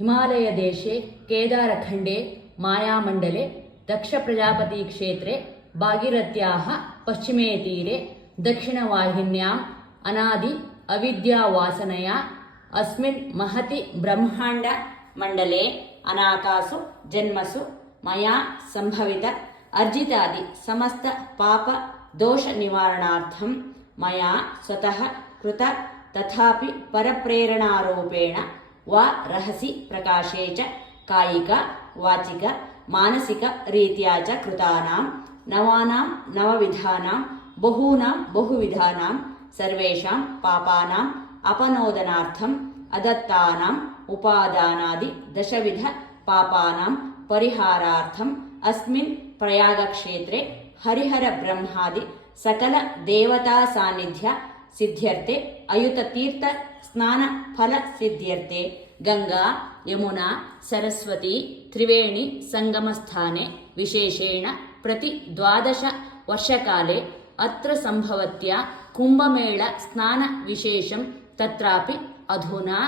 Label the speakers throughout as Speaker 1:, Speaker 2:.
Speaker 1: हिमालयदेशे केदारखण्डे मायामण्डले दक्षप्रजापतिक्षेत्रे भागीरथ्याः पश्चिमे तीरे दक्षिणवाहिन्याम् अनादि अविद्यावासनया अस्मिन् महति ब्रह्माण्डमण्डले अनाकासु जन्मसु मया सम्भवित अर्जितादि समस्त पाप दोषनिवारणार्थं मया स्वतः कृत तथापि परप्रेरणारूपेण वा रहसि प्रकाशे च कायिक वाचिक मानसिकरीत्या च कृतानां नवानां नवविधानां बहूनां बहुविधानां सर्वेषां पापानाम् अपनोदनार्थम् अदत्तानाम् उपादानादि दशविध पापानां परिहारार्थम् अस्मिन् प्रयागक्षेत्रे हरिहरब्रह्मादि ಸಿದ್ಧ್ಯರ್ತೆ ಅಯುತ ತೀರ್ಥ ಸ್ನಾನ ಫಲ ಸಿದ್ಧ್ಯರ್ತೆ ಗಂಗಾ, ಯಮುನಾ, ಸರಸ್ವತಿ, ತ್ರಿವೇಣಿ ಸಂಗಮಸ್ಥಾನೆ ವಿಶೇಷೇಣ ಪ್ರತಿ ದ್ವಾದಶ ವರ್ಷಕಾಲೆ ಅತ್ರ ಸಂಭವತ್ಯ ಕುಂಭಮೇಳ ಸ್ನಾನ ವಿಶೇಷಂ ತತ್ರಾಪಿ ಅಧುನಾ.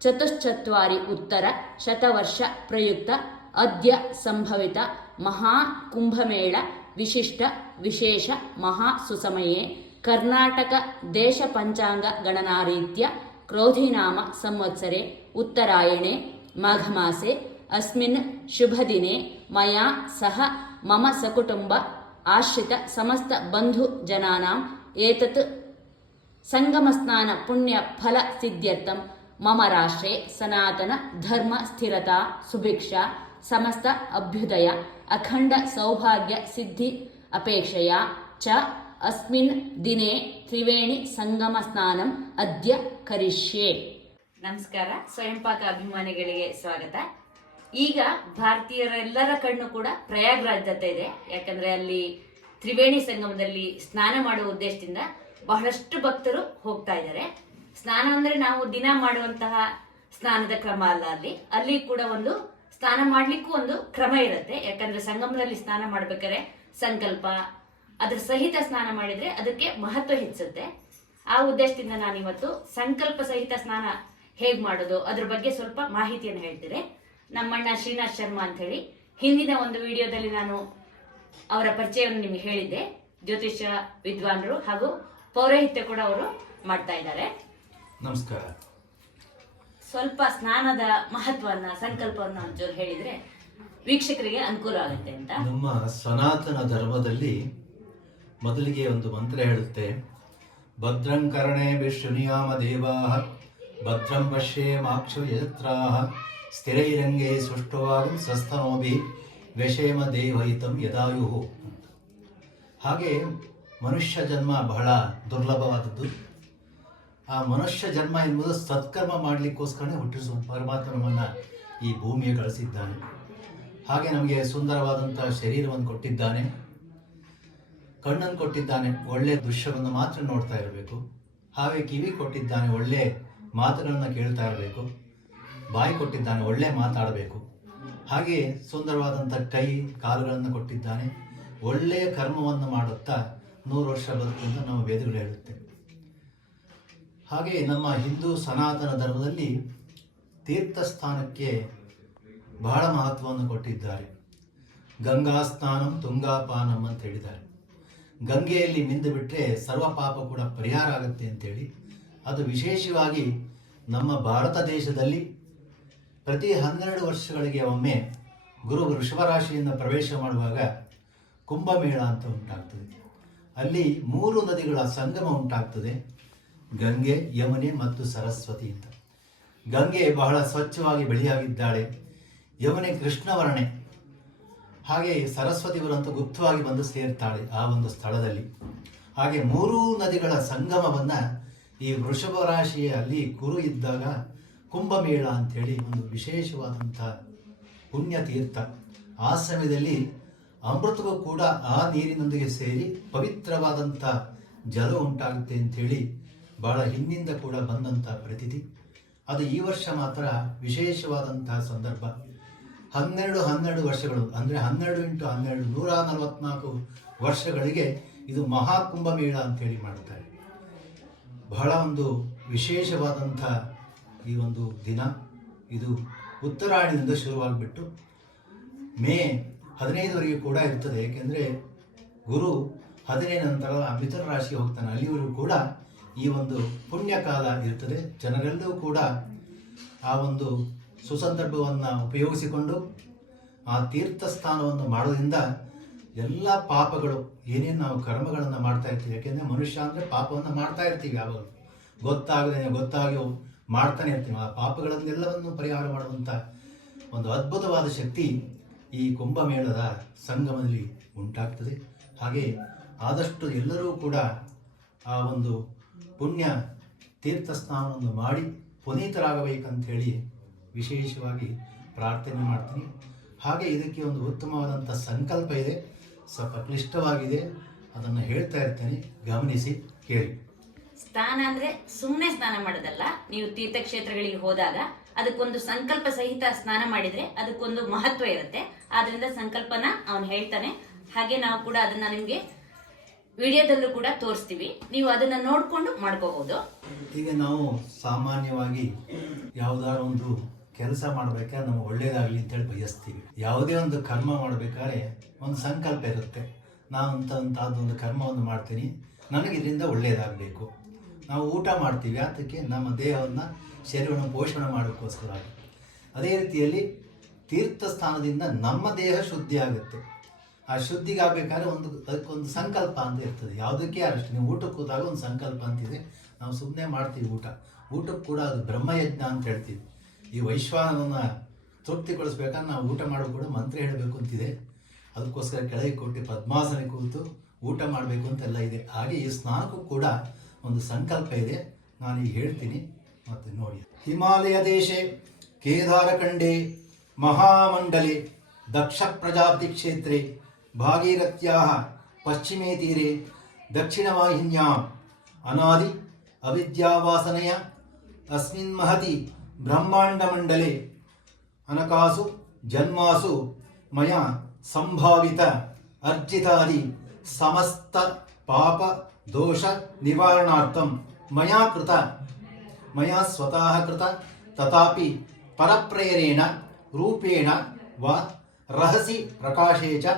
Speaker 1: ಚತುಶ್ಚತ್ವಾರಿ ಉತ್ತರ ಶತವರ್ಷ ಪ್ರಯುಕ್ತ ಅದ್ಯ ಸಂಭವಿತ ಮಹಾಕುಂಭಮೇಳ ವಿಶಿಷ್ಟ ವಿಶೇಷ ಮಹಾ ಸುಸಮಯೇ. ಕರ್ನಾಟಕ ದೇಶ ಪಂಚಾಂಗ ಗಣನಾರೀತ್ಯ, ಕ್ರೋಧಿನಾಮ ಸಂವತ್ಸರೆ, ಉತ್ತರಾಯಣೆ, ಮಾಘಮಾಸೆ, ಅಸ್ಮಿನ್ ಶುಭದಿನೆ ಮಯಾ ಸಹ ಮಮ ಸಕುಟುಂಬ, ಆಶ್ರಿತ ಸಮಸ್ತ ಬಂಧು ಜನಾಂ ಏತತ್ ಸಂಗಮಸ್ನಾನ ಪುಣ್ಯ ಫಲ ಸಿದ್ಧ್ಯರ್ಥಂ, ಮಮ ರಾಷ್ಟ್ರೇ ಸನಾತನ ಧರ್ಮ ಸ್ಥಿರತಾ, ಸುಭಿಕ್ಷಾ, ಸಮಸ್ತ ಅಭ್ಯುದಯ, ಅಖಂಡ ಸೌಭಾಗ್ಯ ಸಿದ್ಧಿ ಅಪೇಕ್ಷೆಯ, ಚ ಅಸ್ಮಿನ್ ದಿನೇ ತ್ರಿವೇಣಿ ಸಂಗಮ ಸ್ನಾನಂ ಅದ್ಯ ಕರಿಷ್ಯೆ ನಮಸ್ಕಾರ, ಸ್ವಯಂಪಾಕ ಅಭಿಮಾನಿಗಳಿಗೆ ಸ್ವಾಗತ. ಈಗ ಭಾರತೀಯರೆಲ್ಲರ ಕಣ್ಣು ಕೂಡ ಪ್ರಯಾಗ್ರಾಜ್ ಇದೆ. ಯಾಕಂದ್ರೆ ಅಲ್ಲಿ ತ್ರಿವೇಣಿ ಸಂಗಮದಲ್ಲಿ ಸ್ನಾನ ಮಾಡುವ ಉದ್ದೇಶದಿಂದ ಬಹಳಷ್ಟು ಭಕ್ತರು ಹೋಗ್ತಾ ಇದ್ದಾರೆ. ಸ್ನಾನ ಅಂದ್ರೆ ನಾವು ದಿನ ಮಾಡುವಂತಹ ಸ್ನಾನದ ಕ್ರಮ ಅಲ್ಲ ಅಲ್ಲಿ. ಅಲ್ಲಿ ಕೂಡ ಒಂದು ಸ್ನಾನ ಮಾಡ್ಲಿಕ್ಕೂ ಒಂದು ಕ್ರಮ ಇರುತ್ತೆ. ಯಾಕಂದ್ರೆ ಸಂಗಮದಲ್ಲಿ ಸ್ನಾನ ಮಾಡ್ಬೇಕಾದ್ರೆ ಸಂಕಲ್ಪ ಅದ್ರ ಸಹಿತ ಸ್ನಾನ ಮಾಡಿದ್ರೆ ಅದಕ್ಕೆ ಮಹತ್ವ ಹೆಚ್ಚುತ್ತೆ. ಆ ಉದ್ದೇಶದಿಂದ ನಾನು ಇವತ್ತು ಸಂಕಲ್ಪ ಸಹಿತ ಸ್ನಾನ ಹೇಗ್ ಮಾಡೋದು ಅದ್ರ ಬಗ್ಗೆ ಸ್ವಲ್ಪ ಮಾಹಿತಿಯನ್ನು ಹೇಳ್ತೇನೆ. ನಮ್ಮಣ್ಣ ಶ್ರೀನಾಥ್ ಶರ್ಮಾ ಅಂತ ಹೇಳಿ ಹಿಂದಿನ ಒಂದು ವಿಡಿಯೋದಲ್ಲಿ ನಾನು ಅವರ ಪರಿಚಯವನ್ನು ನಿಮ್ಗೆ ಹೇಳಿದ್ದೆ. ಜ್ಯೋತಿಷ ವಿದ್ವಾಂಸರು ಹಾಗೂ ಪೌರೋಹಿತ್ಯ ಕೂಡ ಅವರು ಮಾಡ್ತಾ ಇದ್ದಾರೆ.
Speaker 2: ನಮಸ್ಕಾರ.
Speaker 1: ಸ್ವಲ್ಪ ಸ್ನಾನದ ಮಹತ್ವವನ್ನ ಸಂಕಲ್ಪವನ್ನ ಒಂಚೂರು ಹೇಳಿದ್ರೆ ವೀಕ್ಷಕರಿಗೆ ಅನುಕೂಲ ಆಗುತ್ತೆ ಅಂತ.
Speaker 2: ನಮ್ಮ ಸನಾತನ ಧರ್ಮದಲ್ಲಿ ಮೊದಲಿಗೆ ಒಂದು ಮಂತ್ರ ಹೇಳುತ್ತೆ. ಭದ್ರಂ ಕರ್ಣೆ ವಿಷ್ಣುನಿಯಾಮ ದೇವಾ ಭದ್ರಂ ಪಶ್ಯೇ ಮಾಕ್ಷು ಯತ್ರಾ ಸ್ಥಿರೈರಂಗೆ ಸುಷ್ಟುವಾಗಿ ಸ್ವಸ್ಥನೋಬಿ ವಿಷೇಮ ದೇವಹಿತಂ ಯದಾಯು ಹಾಗೆ ಮನುಷ್ಯ ಜನ್ಮ ಬಹಳ ದುರ್ಲಭವಾದದ್ದು. ಆ ಮನುಷ್ಯ ಜನ್ಮ ಎಂಬುದು ಸತ್ಕರ್ಮ ಮಾಡಲಿಕ್ಕೋಸ್ಕರನೇ ಹುಟ್ಟಿಸುವ ಪರಮಾತ್ಮ ನಮ್ಮನ್ನು ಈ ಭೂಮಿಗೆ ಕಳಿಸಿದ್ದಾನೆ. ಹಾಗೆ ನಮಗೆ ಸುಂದರವಾದಂಥ ಶರೀರವನ್ನು ಕೊಟ್ಟಿದ್ದಾನೆ. ಕಣ್ಣನ್ನು ಕೊಟ್ಟಿದ್ದಾನೆ ಒಳ್ಳೆ ದೃಶ್ಯವನ್ನು ಮಾತ್ರ ನೋಡ್ತಾ ಇರಬೇಕು. ಹಾಗೆ ಕಿವಿ ಕೊಟ್ಟಿದ್ದಾನೆ ಒಳ್ಳೆ ಮಾತುಗಳನ್ನು ಕೇಳ್ತಾ ಇರಬೇಕು. ಬಾಯಿ ಕೊಟ್ಟಿದ್ದಾನೆ ಒಳ್ಳೆ ಮಾತಾಡಬೇಕು. ಹಾಗೆ ಸುಂದರವಾದಂಥ ಕೈ, ಕಾಲುಗಳನ್ನು ಕೊಟ್ಟಿದ್ದಾನೆ. ಒಳ್ಳೆಯ ಕರ್ಮವನ್ನು ಮಾಡುತ್ತಾ ನೂರು ವರ್ಷ ಬದುಕುವಂತ ನಮ್ಮ ವೇದಗಳು ಹೇಳುತ್ತೆ. ಹಾಗೆ ನಮ್ಮ ಹಿಂದೂ ಸನಾತನ ಧರ್ಮದಲ್ಲಿ ತೀರ್ಥಸ್ಥಾನಕ್ಕೆ ಬಹಳ ಮಹತ್ವವನ್ನು ಕೊಟ್ಟಿದ್ದಾರೆ. ಗಂಗಾ ಸ್ನಾನಂ ತುಂಗಾಪಾನಂ ಅಂತ ಹೇಳಿದ್ದಾರೆ. ಗಂಗೆಯಲ್ಲಿ ಮಿಂದು ಬಿಟ್ಟರೆ ಸರ್ವ ಪಾಪ ಕೂಡ ಪರಿಹಾರ ಆಗುತ್ತೆ ಅಂತೇಳಿ ಅದು ವಿಶೇಷವಾಗಿ ನಮ್ಮ ಭಾರತ ದೇಶದಲ್ಲಿ ಪ್ರತಿ ಹನ್ನೆರಡು ವರ್ಷಗಳಿಗೆ ಒಮ್ಮೆ ಗುರು ವೃಷಭ ರಾಶಿಯಿಂದ ಪ್ರವೇಶ ಮಾಡುವಾಗ ಕುಂಭಮೇಳ ಅಂತ ಉಂಟಾಗ್ತದೆ. ಅಲ್ಲಿ ಮೂರು ನದಿಗಳ ಸಂಗಮ ಉಂಟಾಗ್ತದೆ. ಗಂಗೆ, ಯಮುನೆ ಮತ್ತು ಸರಸ್ವತಿ ಅಂತ. ಗಂಗೆ ಬಹಳ ಸ್ವಚ್ಛವಾಗಿ ಬೆಳೆಯಾಗಿದ್ದಾಳೆ. ಯಮುನೆ ಕೃಷ್ಣವರ್ಣೆ. ಹಾಗೆ ಸರಸ್ವತಿವರಂತ ಗುಪ್ತವಾಗಿ ಬಂದು ಸೇರ್ತಾಳೆ ಆ ಒಂದು ಸ್ಥಳದಲ್ಲಿ. ಹಾಗೆ ಮೂರೂ ನದಿಗಳ ಸಂಗಮವನ್ನ ಈ ವೃಷಭ ರಾಶಿಯ ಅಲ್ಲಿ ಗುರು ಇದ್ದಾಗ ಕುಂಭಮೇಳ ಅಂಥೇಳಿ ಒಂದು ವಿಶೇಷವಾದಂಥ ಪುಣ್ಯ ತೀರ್ಥ ಆ ಸಮಯದಲ್ಲಿ ಅಮೃತವೂ ಕೂಡ ಆ ನೀರಿನೊಂದಿಗೆ ಸೇರಿ ಪವಿತ್ರವಾದಂಥ ಜಲ ಉಂಟಾಗುತ್ತೆ ಅಂಥೇಳಿ ಬಹಳ ಹಿಂದಿಂದ ಕೂಡ ಬಂದಂಥ ಪ್ರತೀತಿ. ಅದು ಈ ವರ್ಷ ಮಾತ್ರ ವಿಶೇಷವಾದಂತಹ ಸಂದರ್ಭ. ಹನ್ನೆರಡು ಹನ್ನೆರಡು ವರ್ಷಗಳು, ಅಂದರೆ ಹನ್ನೆರಡು ಇಂಟು ಹನ್ನೆರಡು ನೂರ ನಲವತ್ನಾಲ್ಕು ವರ್ಷಗಳಿಗೆ ಇದು ಮಹಾಕುಂಭಮೇಳ ಅಂತೇಳಿ ಮಾಡುತ್ತಾರೆ. ಬಹಳ ಒಂದು ವಿಶೇಷವಾದಂಥ ಈ ಒಂದು ದಿನ. ಇದು ಉತ್ತರಾಯಣದಿಂದ ಶುರುವಾಗಿಬಿಟ್ಟು ಮೇ ಹದಿನೈದವರೆಗೆ ಕೂಡ ಇರ್ತದೆ. ಏಕೆಂದರೆ ಗುರು ಹದಿನೈದು ನಂತರ ಮಿಥುನ ರಾಶಿಗೆ ಹೋಗ್ತಾನೆ. ಅಲ್ಲಿವರೆಗೂ ಕೂಡ ಈ ಒಂದು ಪುಣ್ಯಕಾಲ ಇರ್ತದೆ. ಜನರೆಲ್ಲರೂ ಕೂಡ ಆ ಒಂದು ಸುಸಂದರ್ಭವನ್ನು ಉಪಯೋಗಿಸಿಕೊಂಡು ಆ ತೀರ್ಥಸ್ಥಾನವನ್ನು ಮಾಡೋದ್ರಿಂದ ಎಲ್ಲ ಪಾಪಗಳು, ಏನೇನು ನಾವು ಕರ್ಮಗಳನ್ನು ಮಾಡ್ತಾ ಇರ್ತೀವಿ, ಯಾಕೆಂದರೆ ಮನುಷ್ಯ ಅಂದರೆ ಪಾಪವನ್ನು ಮಾಡ್ತಾ ಇರ್ತೀವಿ ಯಾವಾಗ ಗೊತ್ತಾಗದೆ ಗೊತ್ತಾಗಿ ಮಾಡ್ತಾನೆ ಇರ್ತೀವಿ. ಆ ಪಾಪಗಳನ್ನೆಲ್ಲವನ್ನು ಪರಿಹಾರ ಮಾಡುವಂಥ ಒಂದು ಅದ್ಭುತವಾದ ಶಕ್ತಿ ಈ ಕುಂಭಮೇಳದ ಸಂಗಮದಲ್ಲಿ ಉಂಟಾಗ್ತದೆ. ಹಾಗೆ ಆದಷ್ಟು ಎಲ್ಲರೂ ಕೂಡ ಆ ಒಂದು ಪುಣ್ಯ ತೀರ್ಥಸ್ನಾನವನ್ನು ಮಾಡಿ ಪುನೀತರಾಗಬೇಕಂತ ಹೇಳಿ ವಿಶೇಷವಾಗಿ ಪ್ರಾರ್ಥನೆ ಮಾಡ್ತೀನಿ. ಹಾಗೆ ಇದಕ್ಕೆ ಒಂದು ಉತ್ತಮವಾದಂಥ ಸಂಕಲ್ಪ ಇದೆ. ಸ್ವಲ್ಪ ಕ್ಲಿಷ್ಟವಾಗಿದೆ. ಅದನ್ನು ಹೇಳ್ತಾ ಇರ್ತೇನೆ. ಗಮನಿಸಿ ಕೇಳಿ.
Speaker 1: ಸ್ನಾನ ಅಂದ್ರೆ ಸುಮ್ಮನೆ ಸ್ನಾನ ಮಾಡೋದಲ್ಲ. ನೀವು ತೀರ್ಥಕ್ಷೇತ್ರಗಳಿಗೆ ಹೋದಾಗ ಅದಕ್ಕೊಂದು ಸಂಕಲ್ಪ ಸಹಿತ ಸ್ನಾನ ಮಾಡಿದ್ರೆ ಅದಕ್ಕೊಂದು ಮಹತ್ವ ಇರುತ್ತೆ. ಆದ್ರಿಂದ ಸಂಕಲ್ಪನ ಅವನು ಹೇಳ್ತಾನೆ. ಹಾಗೆ ನಾವು ಕೂಡ ಅದನ್ನ ನಿಮ್ಗೆ ವಿಡಿಯೋದಲ್ಲೂ ಕೂಡ ತೋರಿಸ್ತೀವಿ. ನೀವು ಅದನ್ನ ನೋಡ್ಕೊಂಡು ಮಾಡ್ಕೋಬಹುದು.
Speaker 2: ಈಗ ನಾವು ಸಾಮಾನ್ಯವಾಗಿ ಯಾವುದಾದ್ರು ಒಂದು ಕೆಲಸ ಮಾಡಬೇಕಾದ್ರೆ ನಮ್ಗೆ ಒಳ್ಳೇದಾಗಲಿ ಅಂತೇಳಿ ಬಯಸ್ತೀವಿ. ಯಾವುದೇ ಒಂದು ಕರ್ಮ ಮಾಡಬೇಕಾದ್ರೆ ಒಂದು ಸಂಕಲ್ಪ ಇರುತ್ತೆ. ನಾನು ಅಂತ ಒಂದು ಕರ್ಮವನ್ನು ಮಾಡ್ತೀನಿ. ನನಗೆ ಇದರಿಂದ ಒಳ್ಳೆಯದಾಗಬೇಕು ನಾವು ಊಟ ಮಾಡ್ತೀವಿ. ಅದಕ್ಕೆ ನಮ್ಮ ದೇಹವನ್ನು, ಶರೀರವನ್ನು ಪೋಷಣೆ ಮಾಡೋಕ್ಕೋಸ್ಕರ. ಅದೇ ರೀತಿಯಲ್ಲಿ ತೀರ್ಥ ಸ್ಥಾನದಿಂದ ನಮ್ಮ ದೇಹ ಶುದ್ಧಿ ಆಗುತ್ತೆ. ಆ ಶುದ್ಧಿಗೆ ಆಗ್ಬೇಕಾದ್ರೆ ಒಂದು ಅದಕ್ಕೊಂದು ಸಂಕಲ್ಪ ಅಂತ ಇರ್ತದೆ. ಯಾವುದಕ್ಕೆ ಅಷ್ಟು ನೀವು ಊಟಕ್ಕೆ ಹೋದಾಗ ಒಂದು ಸಂಕಲ್ಪ ಅಂತಿದೆ. ನಾವು ಸುಮ್ಮನೆ ಮಾಡ್ತೀವಿ ಊಟ. ಊಟಕ್ಕೆ ಕೂಡ ಅದು ಬ್ರಹ್ಮಯಜ್ಞ ಅಂತ ಹೇಳ್ತೀವಿ. ಈ ವೈಶ್ವಾನವನ್ನು ತೃಪ್ತಿಗೊಳಿಸ್ಬೇಕಾದ್ರೆ ನಾವು ಊಟ ಮಾಡೋದು ಕೂಡ ಮಂತ್ರ ಹೇಳಬೇಕು ಅಂತಿದೆ. ಅದಕ್ಕೋಸ್ಕರ ಕೆಳಗೆ ಕೊಟ್ಟು ಪದ್ಮಾಸನ ಕೂತು ಊಟ ಮಾಡಬೇಕು ಅಂತೆಲ್ಲ ಇದೆ. ಹಾಗೆ ಈ ಸ್ನಾನಕ್ಕೂ ಕೂಡ ಒಂದು ಸಂಕಲ್ಪ ಇದೆ. ನಾನು ಈಗ ಹೇಳ್ತೀನಿ. ಮತ್ತೆ ನೋಡಿ. ಹಿಮಾಲಯ ದೇಶೆ, ಕೇದಾರಖಂಡೆ, ಮಹಾಮಂಡಲೆ, ದಕ್ಷ ಪ್ರಜಾಪತಿ ಕ್ಷೇತ್ರ ಭಾಗೀರಥ್ಯಾ ಪಶ್ಚಿಮೇ ತೀರೆ ದಕ್ಷಿಣವಾಹಿನ್ಯಾಂ ಅನಾದಿ, ಅವಿದ್ಯಾವಾಸನೆಯ, ಅಸ್ಮಿನ್ ಮಹತಿ బ్రహ్మాండమండలే. అనకాసు జన్మాసు మయా సంభావిత అర్జితాది సమస్త పాప దోష నివారణార్థం మయా కృత మయా స్వతః కృత తథాపి పరప్రేరేణ రూపేణ వా రహసి ప్రకాశే చ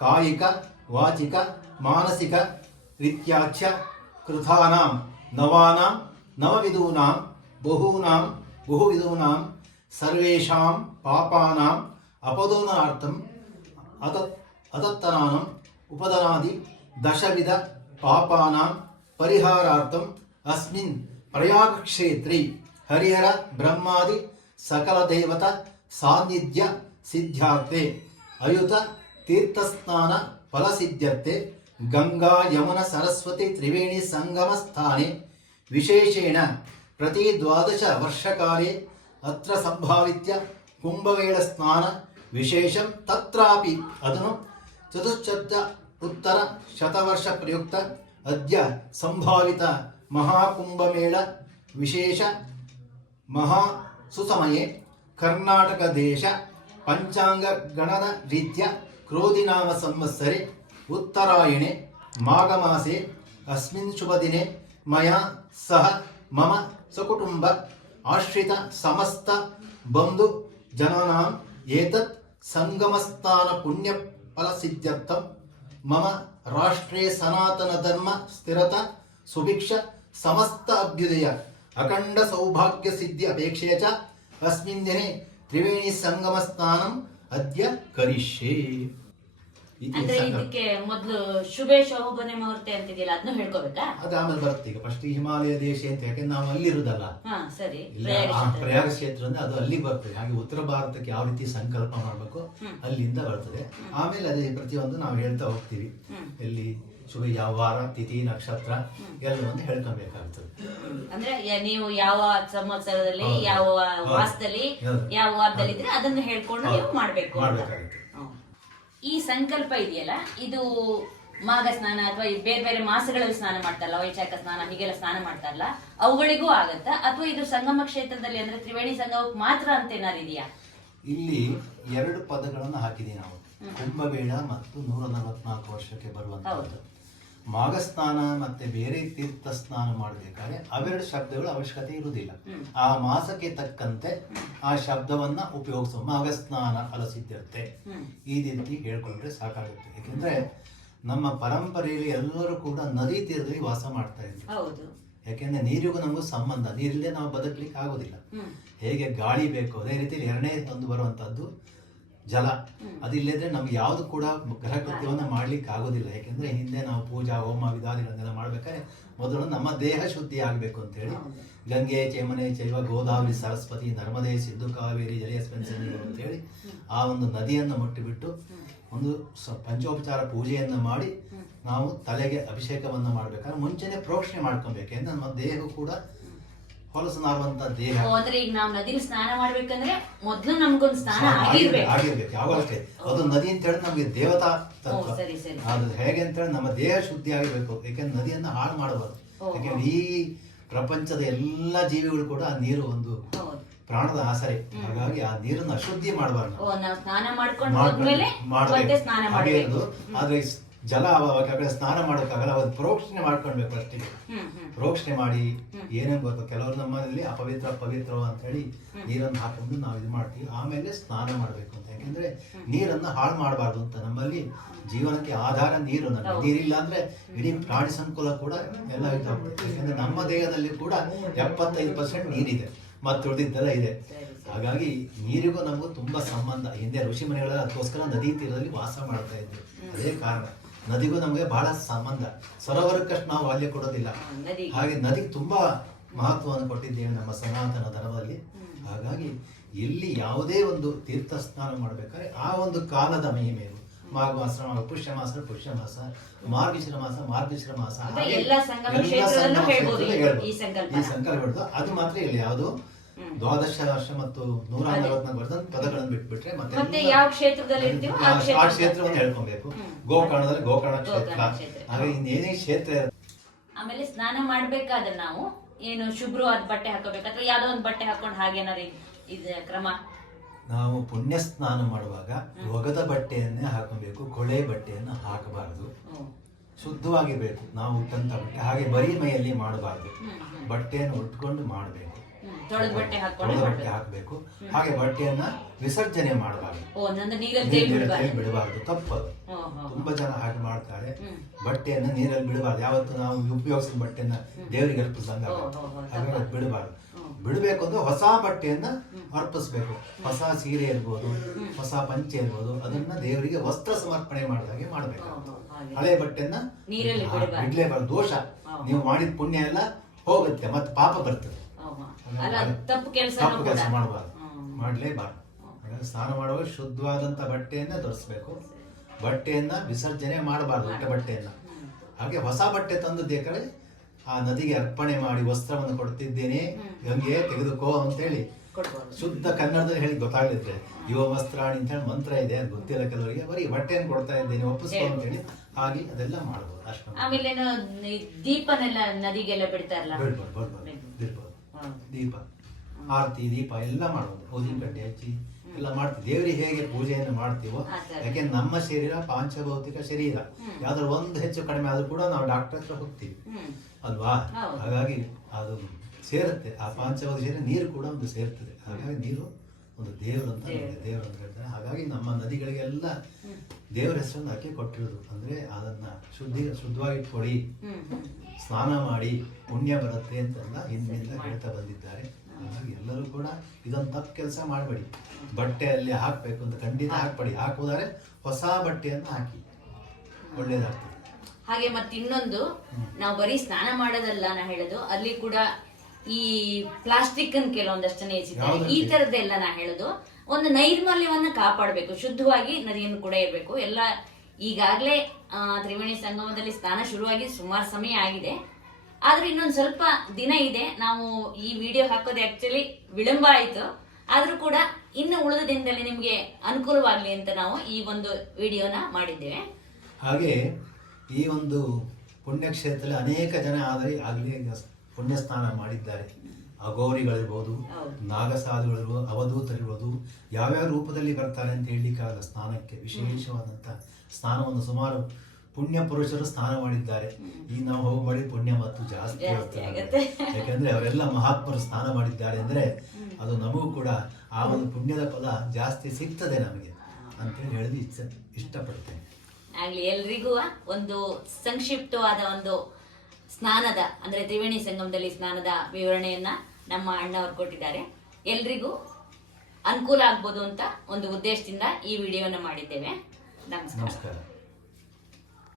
Speaker 2: కాయిక వాచిక మానసిక రీత్యాచ కృతానాం నవానాం నవవిధూనాం బహూనాం ಸರ್ವೇಷಾಂ ಪಾಪಾನಾಂ ಅಪದೋನಾರ್ಥಂ ಅದ ಅದತ್ತನಾನಂ ಉಪದನಾದಿ ದಶವಿಧ ಪಾಪಾನಾಂ ಪರಿಹಾರಾರ್ಥಂ ಅಸ್ಮಿನ್ ಪ್ರಯಾಗಕ್ಷೇತ್ರೆ ಹರಿಹರ ಬ್ರಹ್ಮಾದಿ ಸಕಲ ದೇವತ ಸಾನ್ನಿಧ್ಯ ಸಿದ್ಧಾರ್ಥೆ ಅಯುತ ತೀರ್ಥಸ್ನಾನ ಫಲಸಿದ್ಧತೆ ಗಂಗಾ ಯಮುನ ಸರಸ್ವತಿ ತ್ರಿವೇಣಿ ಸಂಗಮ ಸ್ಥಾನೆ ವಿಶೇಷೇಣ ಪ್ರತಿ ದ್ವಾದಶ ವರ್ಷಕಾಲೇ ಅತ್ರ ಸಂಭಾವಿತ್ಯ ಕುಂಭಮೇಳ ಸ್ನಾನ ವಿಶೇಷಂ ತತ್ರಾಪಿ. ಅದನ್ನು ಚತುಶ್ಚರ್ಯ ಉತ್ತರ ಶತವರ್ಷ ಪ್ರಯುಕ್ತ ಅದ್ಯ ಸಂಭಾವಿತ ಮಹಾಕುಂಭಮೇಳ ವಿಶೇಷ ಮಹಾ ಸುಸಮಯೇ ಕರ್ನಾಟಕ ದೇಶ ಪಂಚಾಂಗ ಗಣನ ರೀತ್ಯ ಕ್ರೋಧಿನಾಮ ಸಂವತ್ಸರೆ ಉತ್ತರಾಯಣೆ ಮಾಘಮಾಸೆ ಅಸ್ಮಿನ್ ಶುಭದಿನೆ ಮಯಾ ಸಹ ಮಮ ಸಕುಟುಂಬ ಆಶ್ರಿತ ಸಮಸ್ತ ಬಂಧು ಜನಾನಾಂ ಏತತ್ ಸಂಗಮಸ್ಥಾನ ಪುಣ್ಯ ಫಲಸಿದ್ಧ್ಯರ್ಥಂ ಮಮ ರಾಷ್ಟ್ರೇ ಸನಾತನ ಧರ್ಮ ಸ್ಥಿರತ ಸುಭಿಕ್ಷ ಸಮಸ್ತ ಅಭ್ಯುದಯ ಅಖಂಡ ಸೌಭಾಗ್ಯ ಸಿದ್ಧಿ ಅಪೇಕ್ಷೆಯ ಚ ಅಸ್ಮಿನ್ ದಿನೆ ತ್ರಿವೇಣಿ ಸಂಗಮ ಸ್ನಾನಂ ಅದ್ಯ ಕರಿಷ್ಯೆ ಇದು
Speaker 1: ಅಂದ್ರೆ. ಇದಕ್ಕೆ ಮೊದ್ಲು ಶುಭೆ ಶೋಭನೆ ಮುಹೂರ್ತ ಅಂತಿದೆಯಲ್ಲ ಅದನ್ನು ಹೇಳ್ಕೋಬೇಕಾ?
Speaker 2: ಅದು ಆಮೇಲೆ ಬರುತ್ತೆ ಈಗ. ಫಸ್ಟ್ ಹಿಮಾಲಯ ದೇಶ ಅಂತ ಯಾಕಂದ್ರೆ ನಾವು ಅಲ್ಲಿರುದಲ್ಲ
Speaker 1: ಹಾ ಸರಿ.
Speaker 2: ಇಲ್ಲ
Speaker 1: ಪ್ರಯಾಗ
Speaker 2: ಆ
Speaker 1: ಕ್ಷೇತ್ರ.
Speaker 2: ಪ್ರಯಾಗ ಕ್ಷೇತ್ರ ಅಂದ್ರೆ ಅದು ಅಲ್ಲಿ ಬರ್ತದೆ. ಹಾಗೆ ಉತ್ತರ ಭಾರತಕ್ಕೆ ಯಾವ ರೀತಿ ಸಂಕಲ್ಪ ಮಾಡಬೇಕು ಅಲ್ಲಿಂದ ಬರ್ತದೆ. ಆಮೇಲೆ ಅದೇ ಪ್ರತಿಯೊಂದು ನಾವು ಹೇಳ್ತಾ ಹೋಗ್ತೀವಿ. ಎಲ್ಲಿ ಶುಭ ಯಾವ ವಾರ ತಿಥಿ ನಕ್ಷತ್ರ ಎಲ್ಲವನ್ನು ಹೇಳ್ಕೊಬೇಕಾಗ್ತದೆ.
Speaker 1: ಅಂದ್ರೆ ಯ- ನೀವು ಯಾವ ಸಂವತ್ಸರದಲ್ಲಿ ಯಾವ. ವಾಸದಲ್ಲಿ ಯಾವ ವಾರದಲ್ಲಿ ಇದ್ರೆ ಅದನ್ನ ಹೇಳ್ಕೊಂಡು ನೀವು ಮಾಡ್ಬೇಕು ಅಂತ.
Speaker 2: ಮಾಡ್ಬೇಕಾಗುತ್ತೆ.
Speaker 1: ಈ ಸಂಕಲ್ಪ ಇದೆಯಲ್ಲ? ಇದು ಮಾಘ ಸ್ನಾನ ಅಥವಾ ಬೇರೆ ಬೇರೆ ಮಾಸಗಳಲ್ಲಿ ಸ್ನಾನ ಮಾಡ್ತಾರಲ್ಲ ವೈಶಾಖ ಸ್ನಾನ ಹೀಗೆಲ್ಲ ಸ್ನಾನ ಮಾಡ್ತಾರಲ್ಲ ಅವುಗಳಿಗೂ ಆಗತ್ತಾ? ಅಥವಾ ಇದು ಸಂಗಮ ಕ್ಷೇತ್ರದಲ್ಲಿ ಅಂದ್ರೆ ತ್ರಿವೇಣಿ ಸಂಗಮಕ್ಕೆ ಮಾತ್ರ ಅಂತ ಏನಾದ್ರು ಇದೆಯಾ?
Speaker 2: ಇಲ್ಲಿ ಎರಡು ಪದಗಳನ್ನು ಹಾಕಿದೀವಿ ನಾವು. ಕುಂಭಮೇಳ ಮತ್ತು ನೂರ ನಲವತ್ನಾಲ್ಕು ವರ್ಷಕ್ಕೆ ಬರುವಂತಹದ್ದು.
Speaker 1: ಹೌದು.
Speaker 2: ಮಾಘಸ್ನಾನ ಮತ್ತೆ ಬೇರೆ ತೀರ್ಥ ಸ್ನಾನ ಮಾಡಬೇಕಾದ್ರೆ ಅವೆರಡು ಶಬ್ದಗಳ ಅವಶ್ಯಕತೆ ಇರುವುದಿಲ್ಲ. ಆ ಮಾಸಕ್ಕೆ ತಕ್ಕಂತೆ ಆ ಶಬ್ದವನ್ನ ಉಪಯೋಗಿಸುವ ಮಾಘಸ್ನಾನ ಫಲಸಿದ್ಧತೆ ಈ ರೀತಿ ಹೇಳ್ಕೊಂಡ್ರೆ ಸಾಕಾಗುತ್ತೆ. ಯಾಕಂದ್ರೆ ನಮ್ಮ ಪರಂಪರೆಯಲ್ಲಿ ಎಲ್ಲರೂ ಕೂಡ ನದಿ ತೀರದಲ್ಲಿ ವಾಸ ಮಾಡ್ತಾ ಇದ್ರು. ಯಾಕೆಂದ್ರೆ ನೀರಿಗೂ ನಮಗೂ ಸಂಬಂಧ. ನೀರಿಲ್ಲದೆ ನಾವು ಬದುಕಲಿಕ್ಕೆ ಆಗೋದಿಲ್ಲ. ಹೇಗೆ ಗಾಳಿ ಬೇಕು ಅದೇ ರೀತಿಯಲ್ಲಿ ಎರಡನೇ ತಂದು ಬರುವಂತದ್ದು ಜಲ. ಅದಿಲ್ಲದ್ರೆ ನಮ್ಗೆ ಯಾವುದು ಕೂಡ ಗ್ರಹ ಕೃತ್ಯವನ್ನ ಮಾಡ್ಲಿಕ್ಕೆ ಆಗೋದಿಲ್ಲ ಯಾಕೆಂದ್ರೆ ಹಿಂದೆ ನಾವು ಪೂಜಾ ಹೋಮ ವಿಧಾನಗಳನ್ನೆಲ್ಲ ಮಾಡ್ಬೇಕಾದ್ರೆ ಮೊದಲು ನಮ್ಮ ದೇಹ ಶುದ್ಧಿ ಆಗ್ಬೇಕು ಅಂತ ಹೇಳಿ. ಗಂಗೆ ಚೇಮನೆ ಚೈವ ಗೋದಾವರಿ ಸರಸ್ವತಿ ನರ್ಮದೆ ಸಿದ್ಧು ಕಾವೇರಿ ಜಲಯಸ್ಪೆನ್ಸನಿ ಅಂತ ಹೇಳಿ ಆ ಒಂದು ನದಿಯನ್ನು ಮುಟ್ಟಿಬಿಟ್ಟು ಒಂದು ಪಂಚೋಪಚಾರ ಪೂಜೆಯನ್ನು ಮಾಡಿ ನಾವು ತಲೆಗೆ ಅಭಿಷೇಕವನ್ನು ಮಾಡ್ಬೇಕಾದ್ರೆ ಮುಂಚೆನೆ ಪ್ರೋಕ್ಷಣೆ ಮಾಡ್ಕೊಬೇಕು. ಯಾಕೆಂದ್ರೆ ನಮ್ಮ ದೇಹ ಕೂಡ ಹೊಲಸು ನಾರುವಂತ ದೇಹ
Speaker 1: ಓ, ಅಂದ್ರೆ ಈಗ ನಾವು ನದಿಲಿ ಸ್ನಾನ ಮಾಡ್ಬೇಕಂದ್ರೆ ಮೊದ್ಲು ನಮ್ಗೊಂದು ಸ್ನಾನ
Speaker 2: ಆಗಿರ್ಬೇಕು.
Speaker 1: ಆಗಿರ್ಬೇಕು
Speaker 2: ಅಷ್ಟೇ. ಅದು ನದಿ ಅಂತ ಹೇಳಿ ನಮಗೆ ದೇವತಾ ತತ್ವ.
Speaker 1: ಓ, ಸರಿ, ಸರಿ.
Speaker 2: ಅದು ಹೇಗೆ ಅಂತ ಹೇಳಿ ನಮ್ಮ ದೇಹ ಶುದ್ಧಿ ಆಗಿರ್ಬೇಕು. ಯಾಕೆಂದ್ರೆ ನದಿಯನ್ನ ಹಾಳು ಮಾಡಬಾರ್ದು.
Speaker 1: ಓ,
Speaker 2: ಯಾಕೆಂದ್ರೆ ಈ ಪ್ರಪಂಚದ ಎಲ್ಲ ಜೀವಿಗಳು ಕೂಡ ಆ ನೀರು ಒಂದು
Speaker 1: ಹೌದು.
Speaker 2: ಪ್ರಾಣದ ಆಸರೆ. ಹಾಗಾಗಿ ಆ ನೀರನ್ನು ಅಶುದ್ಧಿ ಮಾಡಬಾರ್ದು
Speaker 1: ಓ ನಾವು ಸ್ನಾನ ಮಾಡ್ಕೊಂಡು ಹೋದ್ಮೇಲೆ ಮತ್ತೆ ಸ್ನಾನ
Speaker 2: ಹಾಗೆ
Speaker 1: ಮಾಡ್ಬೇಕು.
Speaker 2: ಇರೋದು. ಆದ್ರೆ ಜಲ ಅವಾಗ ಆ ಕಡೆ ಸ್ನಾನ ಮಾಡೋಕ್ಕಾಗಲ್ಲ ಅವತ್ತು ಪ್ರೋಕ್ಷಣೆ ಮಾಡ್ಕೊಳ್ಬೇಕು ಅಷ್ಟಿಗೆ ಪ್ರೋಕ್ಷಣೆ ಮಾಡಿ ಏನೇನು ಗೊತ್ತು ಕೆಲವರು ನಮ್ಮಲ್ಲಿ ಅಪವಿತ್ರ ಪವಿತ್ರ ಅಂತ ಹೇಳಿ ನೀರನ್ನು ಹಾಕೊಂಡು ನಾವು ಇದು ಮಾಡ್ತೀವಿ. ಆಮೇಲೆ ಸ್ನಾನ ಮಾಡಬೇಕು ಅಂತ. ಯಾಕೆಂದ್ರೆ ನೀರನ್ನು ಹಾಳು ಮಾಡಬಾರ್ದು ಅಂತ ನಮ್ಮಲ್ಲಿ ಜೀವನಕ್ಕೆ ಆಧಾರ ನೀರು ನಮಗೆ. ನೀರಿಲ್ಲ ಅಂದ್ರೆ ಇಡೀ ಪ್ರಾಣಿ ಸಂಕುಲ ಕೂಡ ಎಲ್ಲ ಇದಾಗ್ತದೆ ಯಾಕಂದ್ರೆ ನಮ್ಮ ದೇಹದಲ್ಲಿ ಕೂಡ ಎಪ್ಪತ್ತೈದು ಪರ್ಸೆಂಟ್ ನೀರಿದೆ. ಮತ್ತು ಉಳಿದಿದ್ದೆಲ್ಲ ಇದೆ. ಹಾಗಾಗಿ ನೀರಿಗೂ ನಮಗೂ ತುಂಬಾ ಸಂಬಂಧ. ಹಿಂದೆ ಋಷಿ ಮನೆಗಳೆಲ್ಲ ಅದಕ್ಕೋಸ್ಕರ ನದಿ ತೀರದಲ್ಲಿ ವಾಸ ಮಾಡ್ತಾ ಇದ್ರು. ಅದೇ ಕಾರಣ. ನದಿಗೂ ನಮಗೆ ಬಹಳ ಸಂಬಂಧ. ಸರೋವರಕ್ಕಷ್ಟು ನಾವು ಅಲ್ಲಿ ಕೊಡೋದಿಲ್ಲ. ಹಾಗೆ ನದಿಗೆ ತುಂಬಾ ಮಹತ್ವವನ್ನು ಕೊಟ್ಟಿದ್ದೇವೆ ನಮ್ಮ ಸನಾತನ ಧರ್ಮದಲ್ಲಿ. ಹಾಗಾಗಿ ಎಲ್ಲಿ ಯಾವುದೇ ಒಂದು ತೀರ್ಥ ಸ್ನಾನ ಮಾಡಬೇಕಾದ್ರೆ ಆ ಒಂದು ಕಾಲದ ಮಹಿಮೆಯು ಮಾಘ ಮಾಸ ಪುಷ್ಯ ಮಾಸ ಪುಷ್ಯ ಮಾಸ ಮಾರ್ಗಶಿರ ಮಾಸ ಮಾರ್ಗಶಿರ ಮಾಸ.
Speaker 1: ಈ- ಸಂಕಲ್ಪ.
Speaker 2: ಅದು ಮಾತ್ರ ಇಲ್ಲ. ಯಾವುದು. ದ್ವಾದಶ ವರ್ಷ ಮತ್ತು ನೂರ ನಲವತ್ನಾಲ್ಕು ವರ್ಷದ ಪದಗಳನ್ನು ಬಿಟ್ಬಿಟ್ರೆ ಮತ್ತೆ
Speaker 1: ಮತ್ತೆ ಯಾವ ಕ್ಷೇತ್ರದಲ್ಲಿ ಆ
Speaker 2: ಆ- ಆ
Speaker 1: ಕ್ಷೇತ್ರ
Speaker 2: ಕ್ಷೇತ್ರವನ್ನು ಹೇಳ್ಕೊಬೇಕು. ಗೋಕರ್ಣದಲ್ಲಿ ಗೋಕರ್ಣ ಕ್ಷೇತ್ರ. ಹಾಗೆ ಇನ್ನೇನೇ ಕ್ಷೇತ್ರ
Speaker 1: ಆಮೇಲೆ ಸ್ನಾನ ಮಾಡ್ಬೇಕಾದ್ರೆ ನಾವು ಏನು ಶುಭ್ರವಾದ ಬಟ್ಟೆ ಹಾಕೋಬೇಕು ಅಥವಾ ಯಾವ್ದೋ ಒಂದು ಬಟ್ಟೆ ಹಾಕೊಂಡು ಹಾಗೇನಾರ ಇದು ಕ್ರಮ?
Speaker 2: ನಾವು ಪುಣ್ಯ ಸ್ನಾನ ಮಾಡುವಾಗ ಒಗದ ಬಟ್ಟೆಯನ್ನೇ ಹಾಕಬೇಕು ಕೊಳೆ ಬಟ್ಟೆಯನ್ನು ಹಾಕಬಾರದು. ಶುದ್ಧವಾಗಿರಬೇಕು. ನಾವು ಉಟ್ಟಂತ ಬಟ್ಟೆ. ಹಾಗೆ ಬರೀ ಮೈಯಲ್ಲಿ ಮಾಡಬಾರದು. ಬಟ್ಟೆಯನ್ನು ಉಟ್ಕೊಂಡು ಮಾಡಬೇಕು.
Speaker 1: ತೊಳೆದ ಬಟ್ಟೆ ಹಾಕೊಂಡು
Speaker 2: ತೊಳೆದ ಬಟ್ಟೆ ಹಾಕಬೇಕು. ಹಾಗೆ ಬಟ್ಟೆಯನ್ನ ವಿಸರ್ಜನೆ ಮಾಡಬಾರ್ದು.
Speaker 1: ನೀರಲ್ಲಿ ಬಿಡ್ಬಾರ್ದು
Speaker 2: ತಪ್ಪದು. ತುಂಬಾ ಜನ ಹಾಗೆ ಮಾಡ್ತಾರೆ. ಬಟ್ಟೆಯನ್ನ ನೀರಲ್ಲಿ ಬಿಡಬಾರ್ದು. ಯಾವತ್ತು ನಾವು ಉಪಯೋಗಿಸಿದ ಬಟ್ಟೆಯನ್ನ ದೇವರಿಗೆ ಅರ್ಪಿಸಿದಂಗ
Speaker 1: ಓ, ಹೋ, ಹೋ,
Speaker 2: ಹಾಗಾಗಿ ಬಿಡಬಾರ್ದು. ಬಿಡಬೇಕು ಅಂದ್ರೆ ಹೊಸ ಬಟ್ಟೆಯನ್ನ ಅರ್ಪಿಸ್ಬೇಕು. ಹೊಸ ಸೀರೆ ಇರ್ಬೋದು ಹೊಸ ಪಂಚೆ ಇರ್ಬೋದು ಅದನ್ನ ದೇವರಿಗೆ ವಸ್ತ್ರ ಸಮರ್ಪಣೆ ಮಾಡಿದಾಗೆ ಮಾಡಬೇಕು.
Speaker 1: ಹಾಗೆ.
Speaker 2: ಹಳೆ ಬಟ್ಟೆಯನ್ನ. ಬಿಡ್ಲೇಬಾರ್ದು. ದೋಷ. ನೀವು ಮಾಡಿದ ಪುಣ್ಯ ಎಲ್ಲ ಹೋಗುತ್ತೆ ಮತ್ತೆ ಪಾಪ ಬರ್ತದೆ.
Speaker 1: ಅಲ್ಲ ತಪ್ಪು ಕೆಲಸ
Speaker 2: ತಪ್ಪು ಕೆಲಸ ಮಾಡಬಾರ್ದು. ಮಾಡಲೇಬಾರ್ದು. ಹಾಗಾಗಿ ಸ್ನಾನ ಮಾಡುವಾಗ ಶುದ್ಧವಾದಂಥ ಬಟ್ಟೆಯನ್ನ ಧರಿಸ್ಬೇಕು. ಬಟ್ಟೆಯನ್ನ ವಿಸರ್ಜನೆ ಮಾಡಬಾರ್ದು ಉಟ್ಟ ಬಟ್ಟೆಯನ್ನ. ಹಾಗೆ ಹೊಸ ಬಟ್ಟೆ ತಂದು ದೇಕಡೆ ಆ ನದಿಗೆ ಅರ್ಪಣೆ ಮಾಡಿ ವಸ್ತ್ರವನ್ನು ಕೊಡ್ತಿದ್ದೇನೆ. ಗಂಗೆ ತೆಗೆದುಕೋ ಅಂತ
Speaker 1: ಹೇಳಿ
Speaker 2: ಶುದ್ಧ ಕನ್ನಡದಲ್ಲಿ ಹೇಳಿ ಗೊತ್ತಾಗಲಿದ್ರೆ ಯುವ ವಸ್ತ್ರಾಣಿ ಅಂತ ಹೇಳಿ ಮಂತ್ರ ಇದೆ ಅದು ಗೊತ್ತಿಲ್ಲ ಕೆಲವರಿಗೆ. ಬರೀ ಬಟ್ಟೆಯನ್ನು ಕೊಡ್ತಾ ಇದ್ದೇನೆ ಒಪ್ಪಿಸ್ಕೊ ಅಂತೇಳಿ. ಹಾಗೆ ಅದೆಲ್ಲ ಮಾಡ್ಬೋದು. ಅಷ್ಟು.
Speaker 1: ಆಮೇಲೆ ದೀಪನೆಲ್ಲ ನದಿಗೆಲ್ಲ ಬಿಡ್ತಾರಲ್ಲ?
Speaker 2: ಬಿಡ್ಬೋದು ಬಿಡ್ಬೋದು. ಬಿಡ್ಬೋದು. ದೀಪ ಆರತಿ ದೀಪ ಎಲ್ಲ ಮಾಡ್ಬೋದು. ಊದಿನ ಕಡ್ಡಿ ಹಚ್ಚಿ ಎಲ್ಲ ಮಾಡ್ತೀವಿ. ದೇವರಿಗೆ ಹೇಗೆ ಪೂಜೆಯನ್ನು ಮಾಡ್ತೀವೋ ಯಾಕೆ ನಮ್ಮ ಶರೀರ ಪಾಂಚಭೌತಿಕ ಶರೀರ. ಯಾವ್ದಾದ್ರು ಒಂದು ಹೆಚ್ಚು ಕಡಿಮೆ ಆದ್ರೂ ಕೂಡ ನಾವು ಡಾಕ್ಟರ್ ಹತ್ರ ಹೋಗ್ತೀವಿ. ಅಲ್ವಾ? ಹಾಗಾಗಿ ಅದು ಸೇರುತ್ತೆ. ಆ ಪಾಂಚಭೌತಿಕ ಶರೀರ ನೀರು ಕೂಡ ಒಂದು ಸೇರ್ತದೆ. ಹಾಗಾಗಿ ನೀರು ಒಂದು ದೇವರು ಅಂತ
Speaker 1: ದೇವರು.
Speaker 2: ದೇವರು ಅಂತ ಹೇಳ್ತಾರೆ. ಹಾಗಾಗಿ ನಮ್ಮ ನದಿಗಳಿಗೆಲ್ಲ ದೇವರ ಹೆಸರನ್ನು ಹಾಕಿ ಕೊಟ್ಟಿರೋದು. ಅಂದ್ರೆ ಅದನ್ನ ಶುದ್ಧಿ ಶುದ್ಧವಾಗಿ ಇಟ್ಕೊಳ್ಳಿ.
Speaker 1: ಹ್ಮ್ ಹ್ಮ್.
Speaker 2: ಸ್ನಾನ ಮಾಡಿ ಪುಣ್ಯ ಬರುತ್ತೆ ಅಂತೆಲ್ಲ ಹಿಂದಿನಿಂದ ಹೇಳ್ತಾ ಬಂದಿದ್ದಾರೆ. ಹಾಗಾಗಿ ಎಲ್ಲರೂ ಕೂಡ ಇದೊಂದು ತಪ್ಪು ಕೆಲಸ ಮಾಡಬೇಡಿ. ಬಟ್ಟೆಯಲ್ಲಿ ಹಾಕಬೇಕು ಅಂತ ಖಂಡಿತ ಹಾಕ್ಬೇಡಿ. ಹಾಕೋದಾರೆ ಹೊಸ ಬಟ್ಟೆಯನ್ನು ಹಾಕಿ. ಒಳ್ಳೇದಾಗ್ತದೆ.
Speaker 1: ಹಾಗೆ ಮತ್ತೆ ಇನ್ನೊಂದು ನಾವು ಬರೀ ಸ್ನಾನ ಮಾಡೋದಲ್ಲ ನಾ ಹೇಳೋದು ಅಲ್ಲಿ ಕೂಡ ಈ ಪ್ಲಾಸ್ಟಿಕ್ ಅನ್ ಕೆಲವೊಂದಷ್ಟು
Speaker 2: ಹೆಚ್ಚಿದ್ದಾರೆ
Speaker 1: ಈ? ತರದ್ದೆಲ್ಲ ನಾ ಹೇಳೋದು. ಒಂದು ನೈರ್ಮಲ್ಯವನ್ನ ಕಾಪಾಡಬೇಕು. ಶುದ್ಧವಾಗಿ ನದಿಯನ್ನು ಕೂಡ ಇರಬೇಕು. ಎಲ್ಲ ಈಗಾಗಲೇ ತ್ರಿವೇಣಿ ಸಂಗಮದಲ್ಲಿ ಸ್ನಾನ ಶುರುವಾಗಿ ಸುಮಾರು ಸಮಯ ಆಗಿದೆ. ಆದ್ರೆ ಇನ್ನೊಂದು ಸ್ವಲ್ಪ ದಿನ ಇದೆ. ನಾವು ಈ ವಿಡಿಯೋ ಹಾಕೋದು ಆಕ್ಚುಲಿ ವಿಳಂಬ ಆಯಿತು. ಆದ್ರೂ ಕೂಡ ಇನ್ನು ಉಳಿದ ದಿನದಲ್ಲಿ ನಿಮಗೆ ಅನುಕೂಲವಾಗಲಿ ಅಂತ ನಾವು ಈ ಒಂದು ವಿಡಿಯೋನ ಮಾಡಿದ್ದೇವೆ.
Speaker 2: ಹಾಗೆ ಈ ಒಂದು ಪುಣ್ಯಕ್ಷೇತ್ರದಲ್ಲಿ ಅನೇಕ ಜನ ಆದರೆ ಆಗಲೇ ಪುಣ್ಯ ಸ್ನಾನ ಮಾಡಿದ್ದಾರೆ. ಅಗೌರಿಗಳಿರ್ಬೋದು. ನಾಗಸಾಧುಗಳಿರ್ಬೋದು ಅವಧೂತರಿರ್ಬೋದು ಯಾವ್ಯಾವ ರೂಪದಲ್ಲಿ ಬರ್ತಾರೆ ಅಂತ ಹೇಳಲಿಕ್ಕಾಗಲ್ಲ ಸ್ನಾನಕ್ಕೆ ವಿಶೇಷವಾದಂಥ ಸ್ನಾನವನ್ನು ಸುಮಾರು ಪುಣ್ಯ ಪುರುಷರು ಸ್ನಾನ ಮಾಡಿದ್ದಾರೆ. ಈಗ ನಾವು ಹೋಗಿ ಮಾಡಿ ಪುಣ್ಯ ಮತ್ತು ಜಾಸ್ತಿ. ಯಾಕಂದ್ರೆ ಅವರೆಲ್ಲ ಮಹಾತ್ಮರು ಸ್ನಾನ ಮಾಡಿದ್ದಾರೆ ಅಂದ್ರೆ ಅದು ನಮಗೂ ಕೂಡ ಆ ಒಂದು ಪುಣ್ಯದ ಫಲ ಜಾಸ್ತಿ ಸಿಗ್ತದೆ ನಮಗೆ ಅಂತ ಹೇಳಿ ಇಷ್ಟ ಇಷ್ಟಪಡ್ತೇನೆ.
Speaker 1: ಆಗ್ಲಿ ಎಲ್ರಿಗೂ ಒಂದು ಸಂಕ್ಷಿಪ್ತವಾದ ಒಂದು ಸ್ನಾನದ ಅಂದ್ರೆ ತ್ರಿವೇಣಿ ಸಂಗಮದಲ್ಲಿ ಸ್ನಾನದ ವಿವರಣೆಯನ್ನ ನಮ್ಮ ಅಣ್ಣವರು ಕೊಟ್ಟಿದ್ದಾರೆ. ಎಲ್ರಿಗೂ ಅನುಕೂಲ ಆಗ್ಬೋದು ಅಂತ ಒಂದು ಉದ್ದೇಶದಿಂದ ಈ ವಿಡಿಯೋನ ಮಾಡಿದ್ದೇವೆ. ನಮಸ್ಕಾರ
Speaker 2: ನಮಸ್ಕಾರ